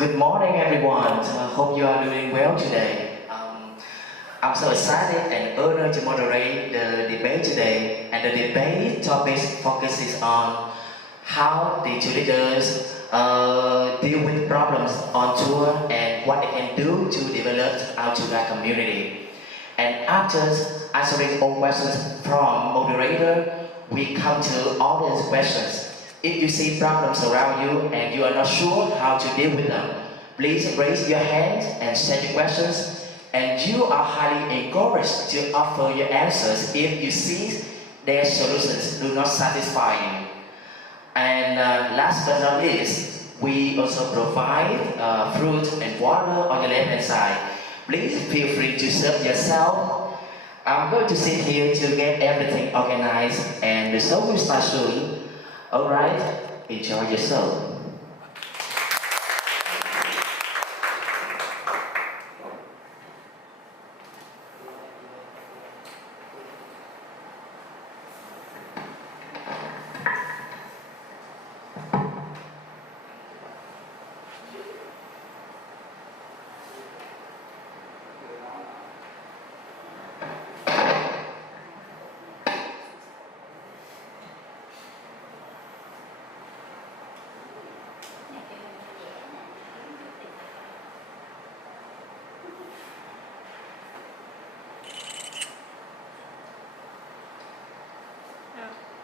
Good morning, everyone. Hope you are doing well today. I'm so excited and honored to moderate the debate today. And the debate topic focuses on how the two leaders deal with problems on tour and what they can do to develop our tour guide community. And after answering all questions from moderator, we come to audience questions. If you see problems around you and you are not sure how to deal with them, please raise your hand and send your questions. And you are highly encouraged to offer your answers if you see their solutions do not satisfy you. And last but not least, we also provide fruit and water on the left hand side. Please feel free to serve yourself. I'm going to sit here to get everything organized and the show will start soon. Alright, enjoy yourself.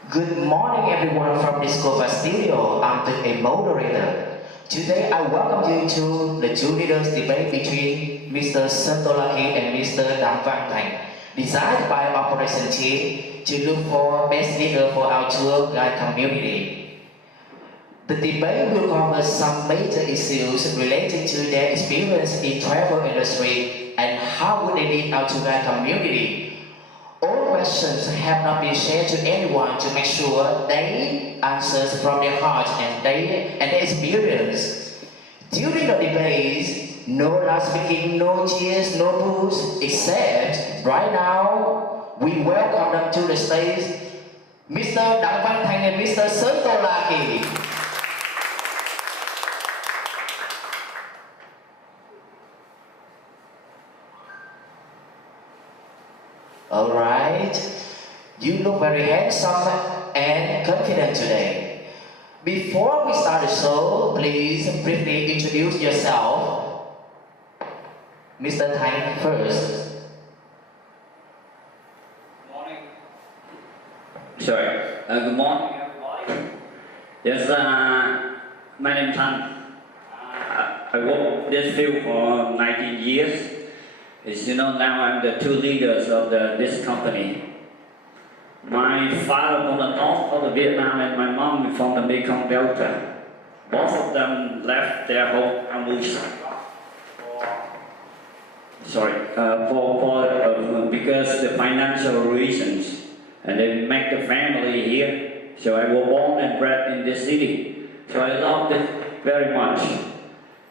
Good morning everyone from Discover Studio. I'm the moderator. Today I welcome you to the two leaders debate between Mr. Santolaki and Mr. Dang Van Thang, designed by Operation Team to look for best leader for our tour guide community. The debate will cover some major issues related to their experience in travel industry and how would they lead our tour guide community. All questions have not been shared to anyone to make sure they answers from their heart and their experience. During the debates, no loud speaking, no cheers, no boos, except right now, we welcome them to the stage, Mr. Dang Van Thang and Mr. Santolaki. Alright, you look very handsome and confident today. Before we start the show, please briefly introduce yourself. Mr. Thang first. Good morning. Sorry. Good morning, everybody. Yes, my name is Thanh. I worked this field for 19 years. As you know, now I'm the two leaders of this company. My father from the north of Vietnam and my mom from the Mekong Delta. Both of them left their home and moved because the financial reasons, and they make the family here. So I was born and bred in this city. So I loved it very much.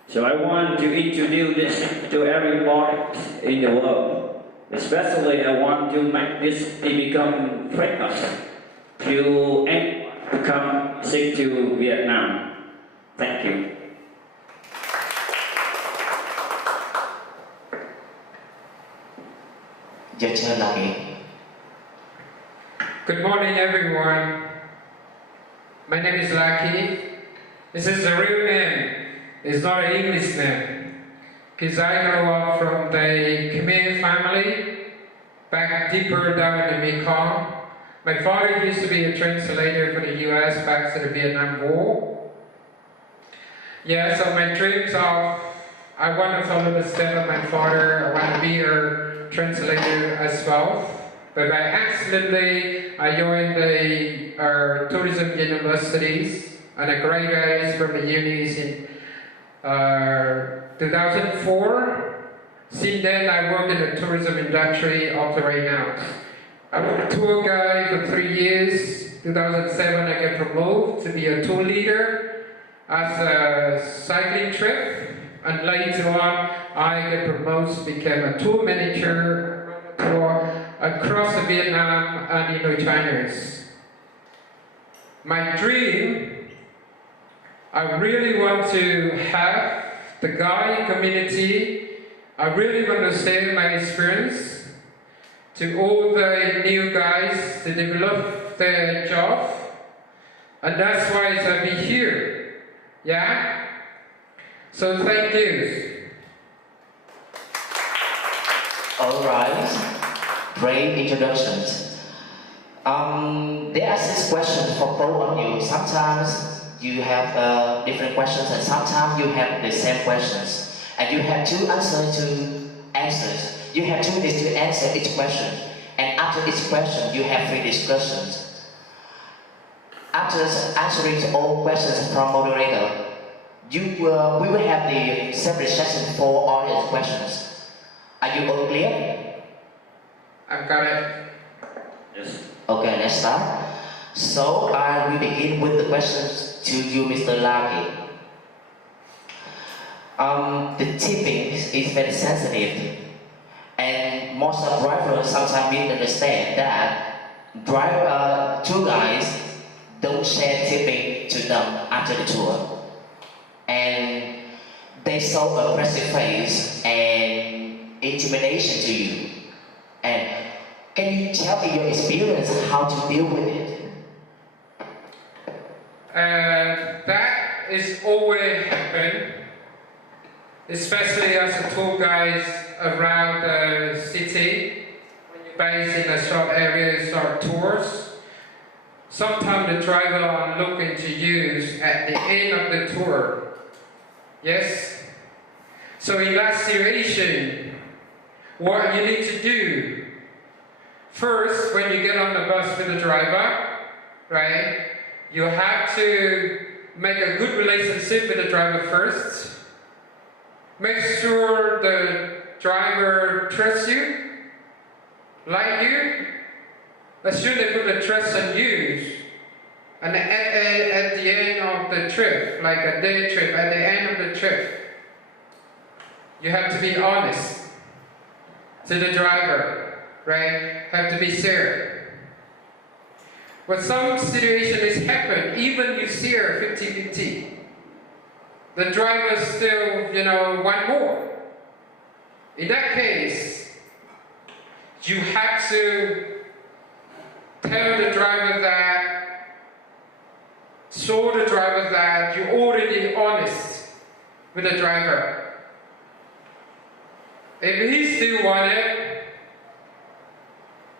So I want to introduce this to everybody in the world. Especially I want to make this become famous to anyone who come sick to Vietnam. Thank you. Your turn, Lucky. Good morning, everyone. My name is Lucky. This is a real name. It's not an English name. Because I grew up from the Khmer family, back deeper down in the Mekong. My father used to be a translator for the US back to the Vietnam War. Yeah, so my dreams are, I want to follow the step of my father. I want to be a translator as well. But by accidentally, I joined the tourism universities and I graduated from the unis in 2004. Since then, I worked in the tourism industry up to right now. I was a tour guide for 3 years. 2007, I got promoted to be a tour leader as a cycling trip. And later on, I got promoted to become a tour manager tour across Vietnam and Indochina. My dream, I really want to have the guide community, I really want to share my experience to all the new guys to develop their job. And that's why I'll be here. Yeah? So thank you. Alright, great introductions. There are 6 questions for both of you. Sometimes you have different questions and sometimes you have the same questions. And you have 2 answers. You have 2 minutes to answer each question. And after each question, you have 3 discussions. After answering to all questions from moderator, we will have the separate session for audience questions. Are you all clear? I've got it. Yes. Okay, let's start. So I will begin with the questions to you, Mr. Lucky. The tipping is very sensitive, and most of drivers sometimes misunderstand that tour guides don't share tipping to them after the tour, and they show aggressive face and intimidation to you. And can you tell me your experience how to deal with it? That is always happen, especially as a tour guide around the city. When you're based in a short area, short tours, sometimes the driver are looking to use at the end of the tour. Yes? So in that situation, what you need to do, first, when you get on the bus with the driver, right, you have to make a good relationship with the driver first. Make sure the driver trusts you, like you. Assume they put the trust on you. And at the end of the trip, like a day trip, at the end of the trip, you have to be honest to the driver, right? Have to be fair. But some situations happen, even you share 50-50. The driver still, want more. In that case, you have to tell the driver that, show the driver that you're already honest with the driver. If he still wants it,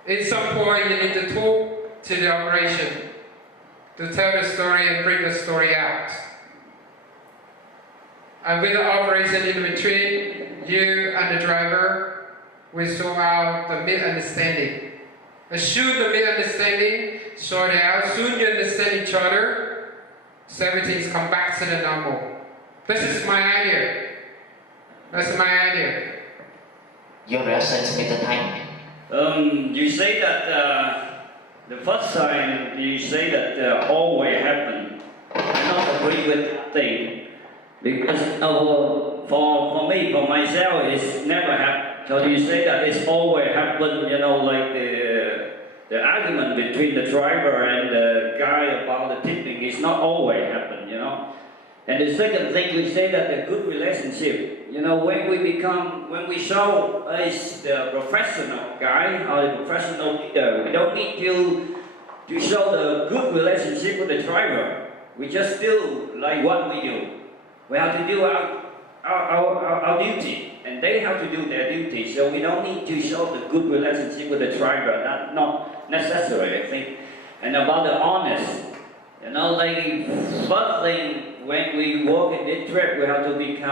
at some point you need to talk to the operation to tell the story and bring the story out. And with the operation in between, you and the driver will sort out the misunderstanding. Assume the misunderstanding, sort it out. Soon you understand each other, so everything's come back to the normal. This is my idea. That's my idea. Your reaction, Mr. Thanh. You say that the first time you say that always happen. I don't agree with that thing because for me, for myself, it's never happened. So you say that it's always happened. Like the argument between the driver and the guy about the tipping is not always happen. And the second thing, we say that the good relationship, when we show as the professional guy or the professional leader, we don't need to show the good relationship with the driver. We just do like what we do. We have to do our duty, and they have to do their duty. So we don't need to show the good relationship with the driver. That's not necessary, I think. And about the honest, like first thing, when we work in this trip, we have to be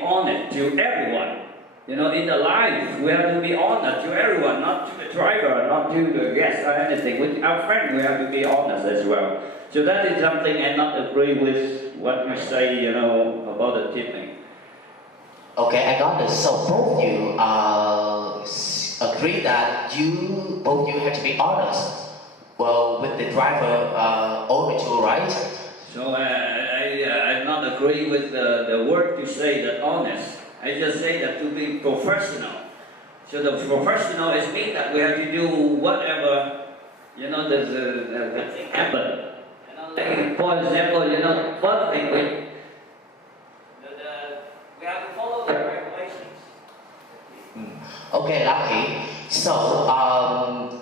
honest to everyone. In the life, we have to be honest to everyone, not to the driver, not to the guest or anything. With our friend, we have to be honest as well. So that is something I not agree with what you say, about the tipping. Okay, I got this. So both you agree that both you have to be honest. Well, with the driver all the tour, right? So I not agree with the word to say that honest. I just say that to be professional. So the professional is mean that we have to do whatever, the thing happen. Like for example, first thing So,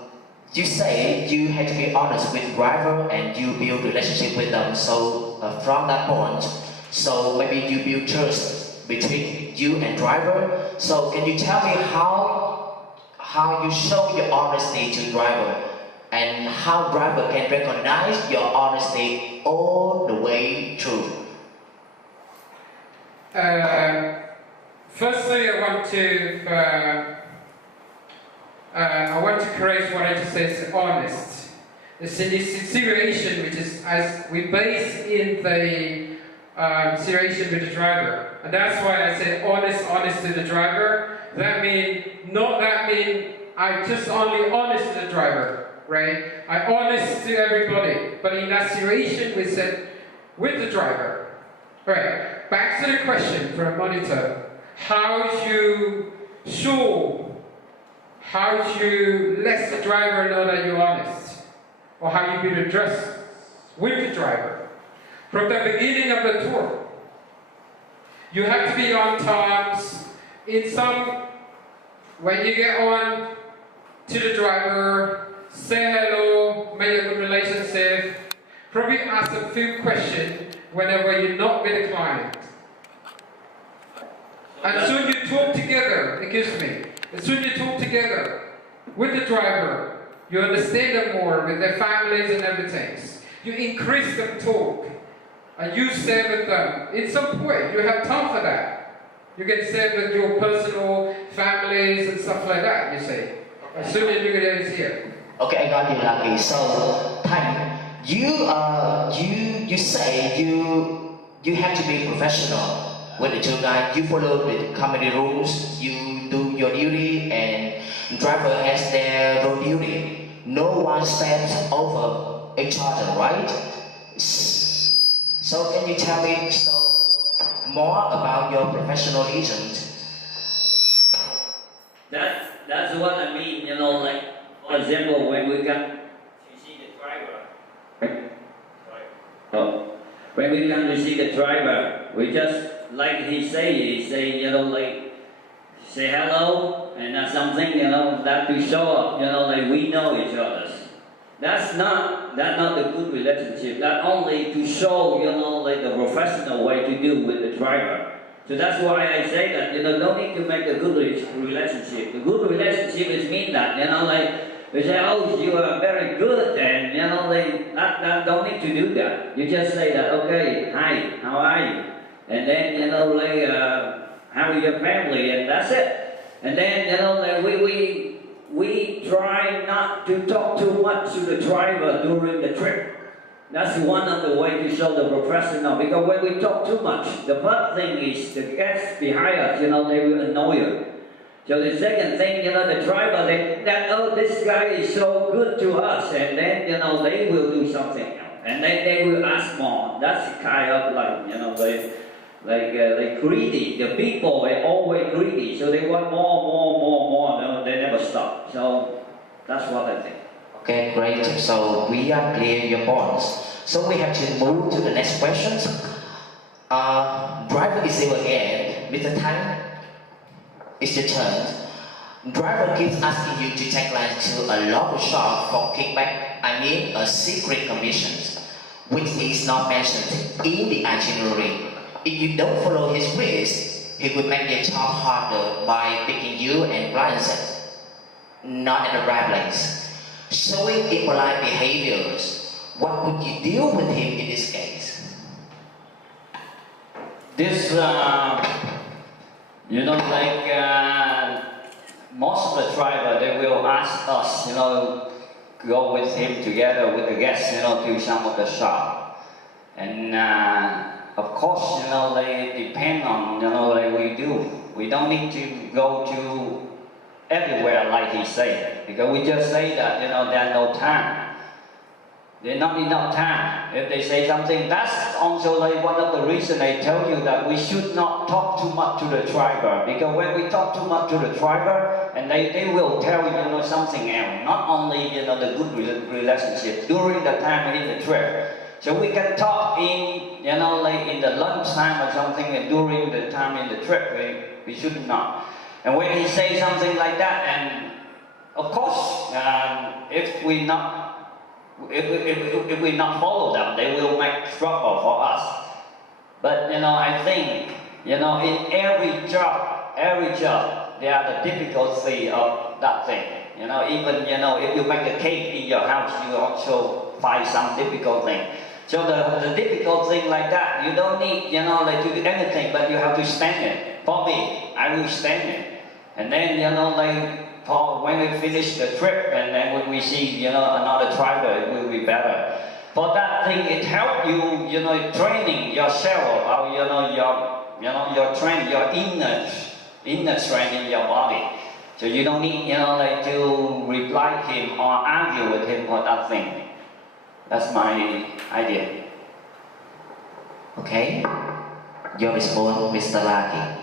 you say you had to be honest with driver and you build relationship with them. So from that point, so maybe you build trust between you and driver. So can you tell me how you show your honesty to driver and how driver can recognize your honesty all the way through? Firstly, I want to correct what I just said is honest. It's in this situation which is as we base in the situation with the driver, and that's why I say honest to the driver. That mean I just only honest to the driver, right? I honest to everybody, but in that situation we said with the driver. Right. Back to the question for a monitor: how you let the driver know that you're honest, or how you build a trust with the driver. From the beginning of the tour, you have to be on times. When you get on to the driver, say hello, make a good relationship, probably ask a few questions whenever you're not with the client. And soon you talk together, as soon you talk together with the driver, you understand them more with their families and everything. You increase them talk, and you stay with them. In some point, you have time for that. You can stay with your personal families and stuff like that, you see. As soon as you get in here. Okay, I got you, Lucky. So, Thanh, you say you have to be professional with the tour guide. You follow the company rules. You do your duty, and driver has their own duty. No one steps over each other, right? So, can you tell me more about your professionalism? That's what I mean, like, for example, when we come to see the driver, when we come to see the driver, we just, like he say, like, say hello, and that's something, that to show up, like we know each other. That's not a good relationship. That only to show, like the professional way to do with the driver. So that's why I say that, no need to make a good relationship. A good relationship is mean that, like, they say, oh, you are very good, and, like, that don't need to do that. You just say that, okay, hi, how are you? And then, like, how is your family? And that's it. And then, like, we try not to talk too much to the driver during the trip. That's one of the ways to show the professional, because when we talk too much, the first thing is the guests behind us, they will annoy you. So the second thing, the driver, oh, this guy is so good to us, and then, they will do something else. And then they will ask more. That's kind of like, they greedy. The people are always greedy, so they want more. They never stop. So that's what I think. Okay, great. So we are clear your points. So we have to move to the next questions. Driver is here again. Mr. Thanh, it's your turn. Driver keeps asking you to take land to a local shop for kickback. I mean a secret commission, which is not mentioned in the itinerary. If you don't follow his wish, he will make your job harder by picking you and blindsided, not in the right place. Showing impolite behaviors, what would you do with him in this case? This, most of the driver, they will ask us, go with him together with the guests, to some of the shop. And of course, they depend on, like we do. We don't need to go to everywhere like he said, because we just say that, there's no time. There's not enough time. If they say something, that's also like one of the reasons I tell you that we should not talk too much to the driver, because when we talk too much to the driver, and they will tell you, something else, not only, the good relationship during the time in the trip. So we can talk in, like in the lunch time or something, and during the time in the trip, we should not. And when he says something like that, and Of course, if we not follow them, they will make trouble for us. But I think in every job, there are the difficulty of that thing. Even if you make a cake in your house, you also find some difficult thing. So the difficult thing like that, you don't need like to do anything, but you have to stand it. For me, I will stand it, and then like for when we finish the trip, and then when we see another driver, it will be better. For that thing, it helps you training yourself, or your training, your inner strength in your body. So you don't need like to reply him or argue with him for that thing. That's my idea. Okay, your response, Mr. Lucky.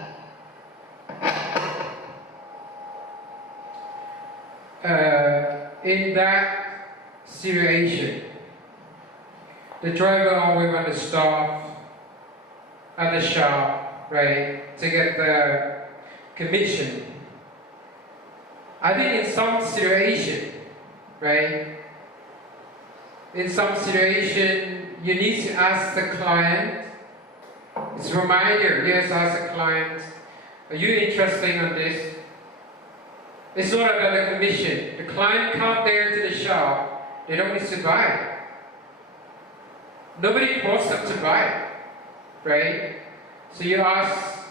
In that situation, the driver always want to stop at the shop, right, to get the commission. I think in some situation, right, in some situation, you need to ask the client. It's a reminder, yes, ask the client, are you interested in this? It's not about the commission. The client come there to the shop, they don't need to buy it. Nobody forced them to buy it, right? So you ask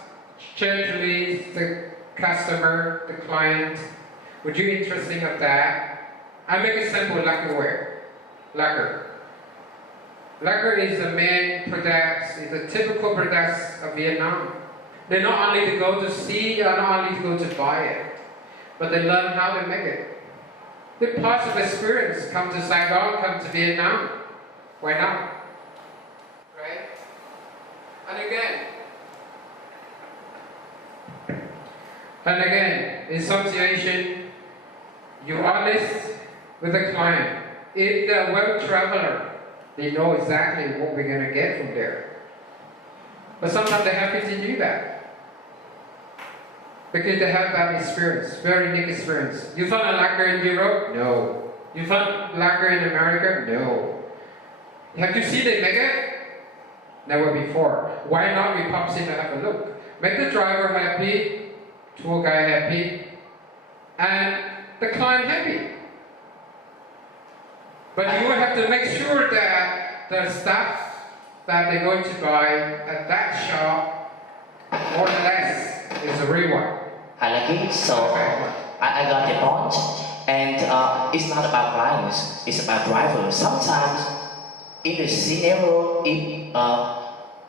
gently the customer, the client, would you interested in that? I make a simple lacquerware. Lacquer. Lacquer is the main product, is the typical product of Vietnam. They not only to go to see, or not only to go to buy it, but they learn how to make it. The parts of experience come to Saigon, come to Vietnam. Why not? Right? And again, in some situation, you're honest with the client. If they're a well-traveler, they know exactly what we're going to get from there. But sometimes they're happy to do that. Because they have that experience, very unique experience. You found a lacquer in Europe? No. You found lacquer in America? No. Have you seen they make it? Never before. Why not we pop in and have a look? Make the driver happy, tour guide happy, and the client happy. But you will have to make sure that the stuff that they're going to buy at that shop, more or less, is the real one. I like it, so I got your point. And it's not about clients, it's about drivers. Sometimes in the scenario, if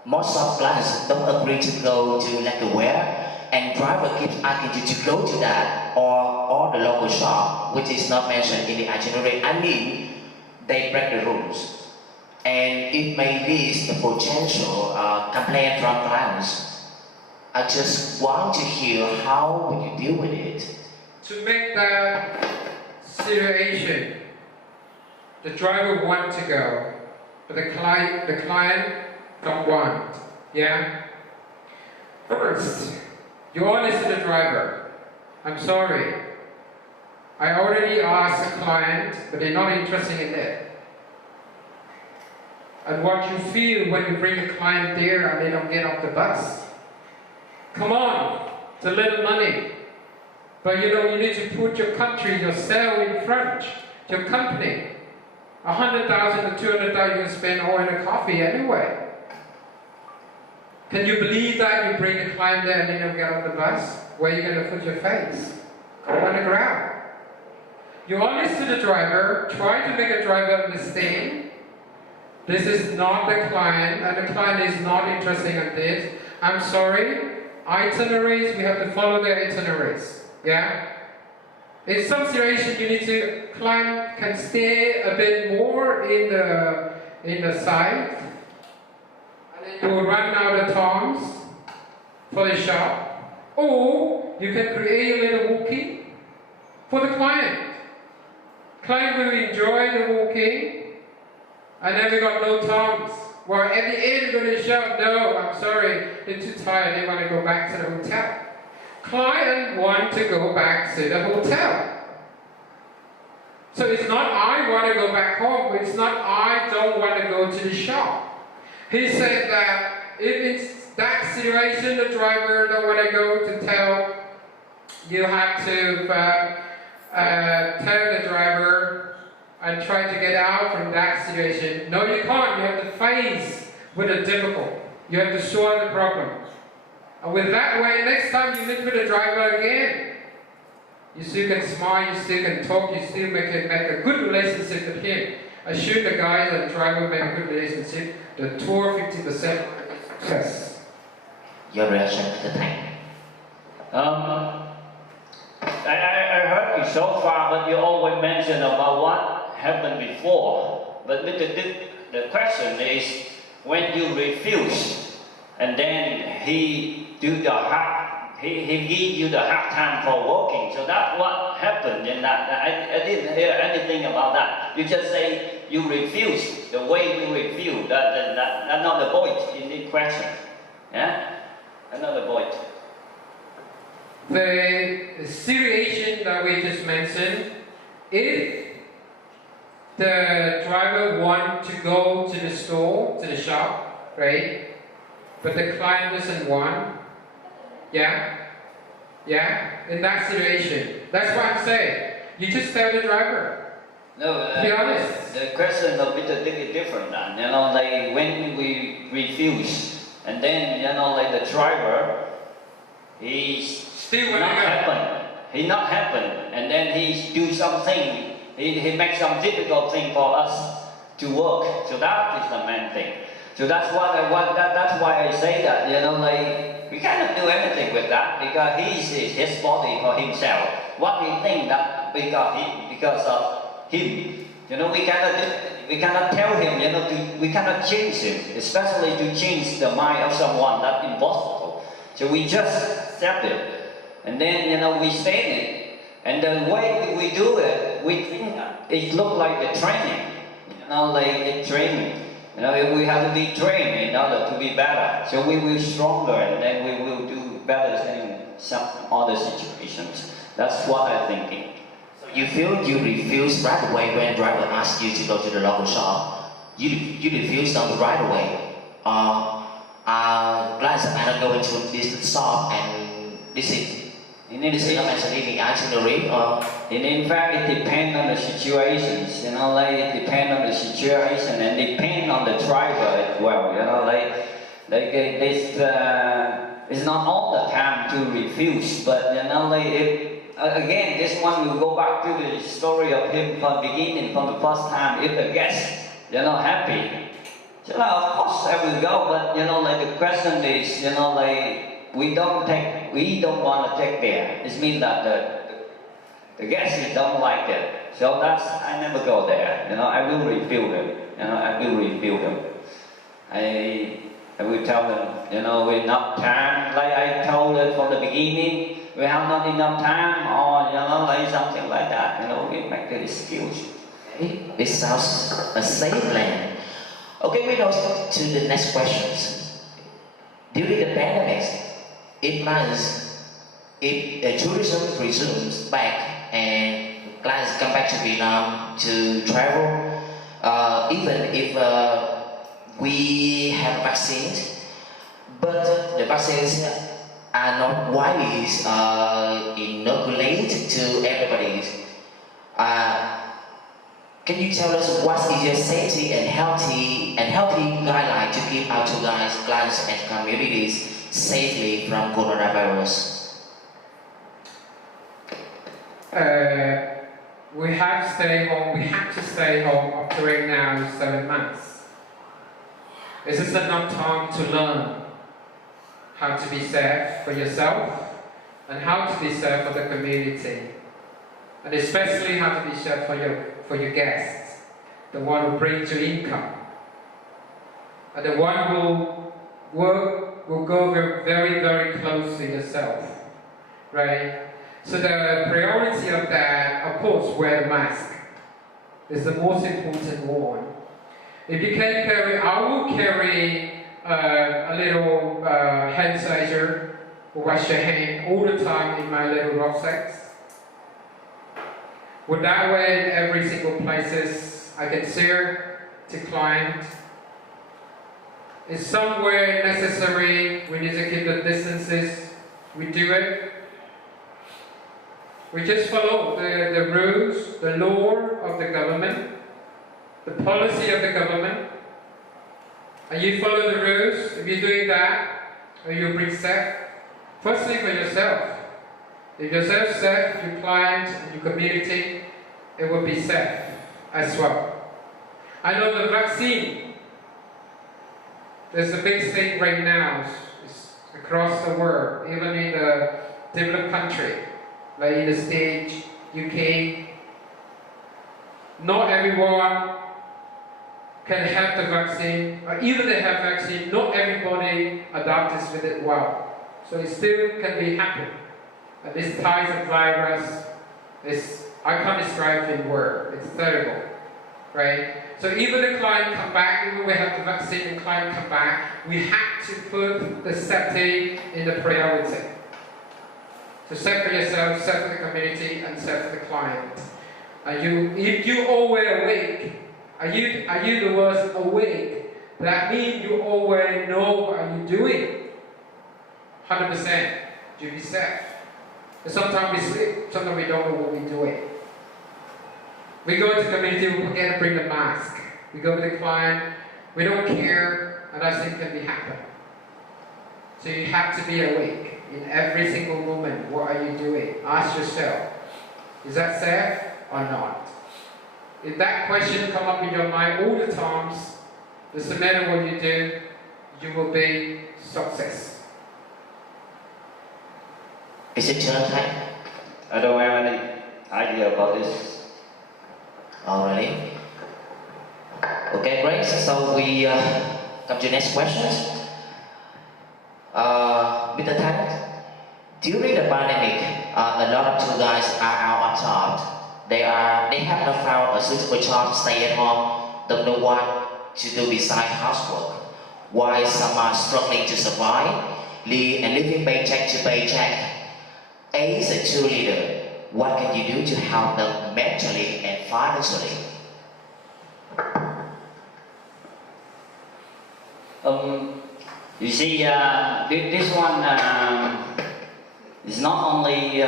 most of clients don't agree to go to lacquerware, and driver keeps asking you to go to that or the local shop, which is not mentioned in the itinerary, I mean, they break the rules. And it may lead to potential complaint from clients. I just want to hear how would you deal with it. To make that situation, the driver wants to go, but the client don't want. Yeah? First, you're honest to the driver. I'm sorry. I already asked the client, but they're not interested in it. And what you feel when you bring the client there and they don't get off the bus. Come on, it's a little money. But you need to put your country, yourself in front, your company. 100,000 to 200,000 you can spend all in a coffee anyway. Can you believe that you bring a client there and they don't get off the bus? Where are you going to put your face? On the ground. You're honest to the driver, try to make a driver understand. This is not the client, and the client is not interested in this. I'm sorry, itineraries, we have to follow the itineraries. Yeah? In some situation, you need to, client can stay a bit more in the site, and then you will run out of times for the shop, or you can create a little walking for the client. Client will enjoy the walking, and then we got no times. Well, at the end of the shop, no, I'm sorry, they're too tired, they want to go back to the hotel. Client want to go back to the hotel. So it's not I want to go back home, but it's not I don't want to go to the shop. He said that if it's that situation, the driver don't want to go to tell, you have to tell the driver and try to get out from that situation. No, you can't. You have to face with the difficult. You have to solve the problem. And with that way, next time you meet with the driver again, you still can smile, you still can talk, you still make a good relationship with him. I shoot the guys and driver make a good relationship. The tour 50% success. Your reaction to the thing? I heard you so far, but you always mention about what happened before. But the question is, when you refuse, and then he give you the hard time for working. So that's what happened. And I didn't hear anything about that. You just say you refuse. The way you refuse, that's not the point in this question. Yeah, another point. The situation that we just mentioned, if the driver wants to go to the store, to the shop, right? But the client doesn't want, yeah? In that situation, that's what I'm saying. You just tell the driver. No, be honest. The question a bit different. Like when we refuse, and then like the driver, he's still not happen. He not happen, and then he do something. He makes some difficult thing for us to work. So that is the main thing. So that's what I want. That's why I say that. Like we cannot do anything with that because he is his body for himself. What we think that because of him. We cannot tell him. We cannot change him, especially to change the mind of someone. That's impossible. So we just accept it. And then, we stay in it. And the way we do it, we think it looks like the training. Like the training. We have to be trained in order to be better. So we will be stronger and then we will do better in some other situations. That's what I'm thinking. So you feel you refuse right away when driver asks you to go to the local shop. You refuse them right away. Clients are not going to this shop and this is not mentioned in the itinerary or... In fact, it depends on the situations, like it depends on the situation and depends on the driver as well, it's not all the time to refuse, but again, this one will go back to the story of him from the beginning, from the first time. If the guest, happy, of course I will go, but like the question is, we don't want to take there. It means that the guests don't like it. So I never go there. I will refill them. I will refill them. I will tell them, with enough time, like I told them from the beginning, we have not enough time, or like something like that. We make the excuse. Okay, this sounds a safe plan. Okay, we go to the next questions. During the pandemic, if tourism resumes back and clients come back to Vietnam to travel, even if we have vaccines, but the vaccines are not widely inoculated to everybody. Can you tell us what is your safety and healthy guideline to keep our tour guides, clients, and communities safely from coronavirus? We have to stay home. We have to stay home up to right now 7 months. Is this enough time to learn how to be safe for yourself and how to be safe for the community, and especially how to be safe for your guests, the one who brings you income, and the one who will go very, very close to yourself, right? So the priority of that, of course, wear the mask is the most important one. If you can carry, I will carry a little hand sanitizer, wash your hand all the time in my little rucksacks. With that way, in every single places I can share to client. Is somewhere necessary, we need to keep the distances, we do it. We just follow the rules, the law of the government, the policy of the government. And you follow the rules. If you're doing that, or you bring safe, firstly for yourself. If yourself safe, your client, and your community, it will be safe as well. I know the vaccine, there's a big thing right now it's across the world, even in the developed country, like in the States, UK. Not everyone can have the vaccine, or even they have vaccine, not everybody adapts with it well. So it still can be happen. And this type of virus is, I can't describe it in words, it's terrible, right? So even the client come back, even we have the vaccine and client come back, we have to put the safety in the priority. So safe for yourself, safe for the community, and safe for the client. If you always awake, are you the words awake? That means you always know what you're doing. 100%. You be safe. And sometimes we sleep, sometimes we don't know what we're doing. We go to the community, we forget to bring the mask. We go to the client, we don't care, and that thing can be happen. So you have to be awake in every single moment. What are you doing? Ask yourself, is that safe or not? If that question come up in your mind all the times, doesn't matter what you do, you will be success. Is it your time? I don't have any idea about this. Alrighty. Okay, great. So we come to next questions. Mr. Tan, during the pandemic, a lot of tour guides are out on top. They have not found a suitable job to stay at home, don't know what to do beside housework. While some are struggling to survive, living paycheck to paycheck. As a tour leader, what can you do to help them mentally and financially? You see, this one is not only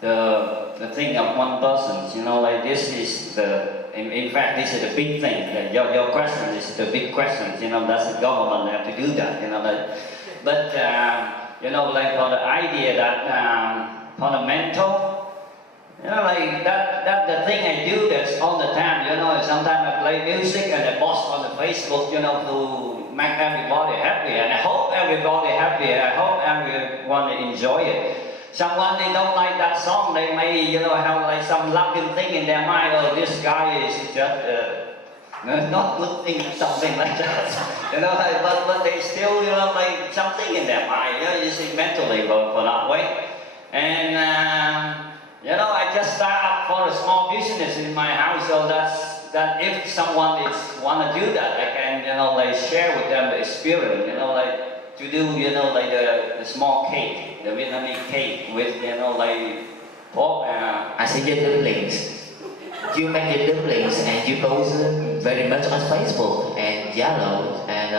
the thing of one person. You know, like this is in fact, this is the big thing. Your question is the big question. You know, that's the government have to do that. You know, but you know, like for the idea that for the mental, you know, like that the thing I do that's all the time. You know, sometimes I play music and I post on the Facebook, you know, to make everybody happy, and I hope everybody happy. I hope everyone enjoy it. Someone they don't like that song, they may, you know, have like some laughing thing in their mind. Oh, this guy is just not good thing, something like that. You know, but they still, you know, like something in their mind. You know, you see mentally for that way. And you know, I just start up for a small business in my house, so that if someone want to do that, I can, you know, like share with them the experience, you know, like to do, you know, like the small cake, the Vietnamese cake with, you know, like pork. I see your dumplings. You make your dumplings and you post it very much on Facebook and Yellow, and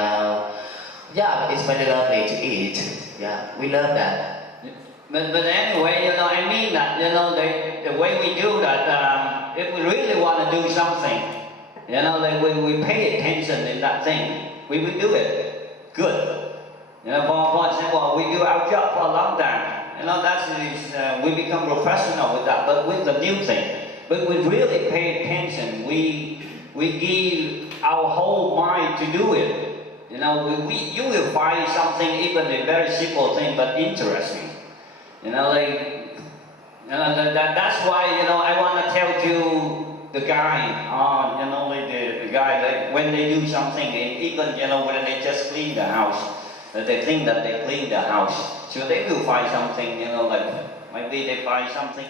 yeah, it's very lovely to eat. Yeah, we love that. But anyway, you know, I mean that, you know, the way we do that, if we really want to do something, you know, like we pay attention in that thing, we will do it good. You know, for example, we do our job for a long time. You know, we become professional with that, but with the new thing. But we really pay attention. We give our whole mind to do it. You know, you will find something, even a very simple thing, but interesting. You know, like, you know, that's why, you know, I want to tell you the guy, you know, like the guy, like when they do something, even, you know, when they just clean the house, they think that they clean the house, so they will find something, you know, like maybe they find something.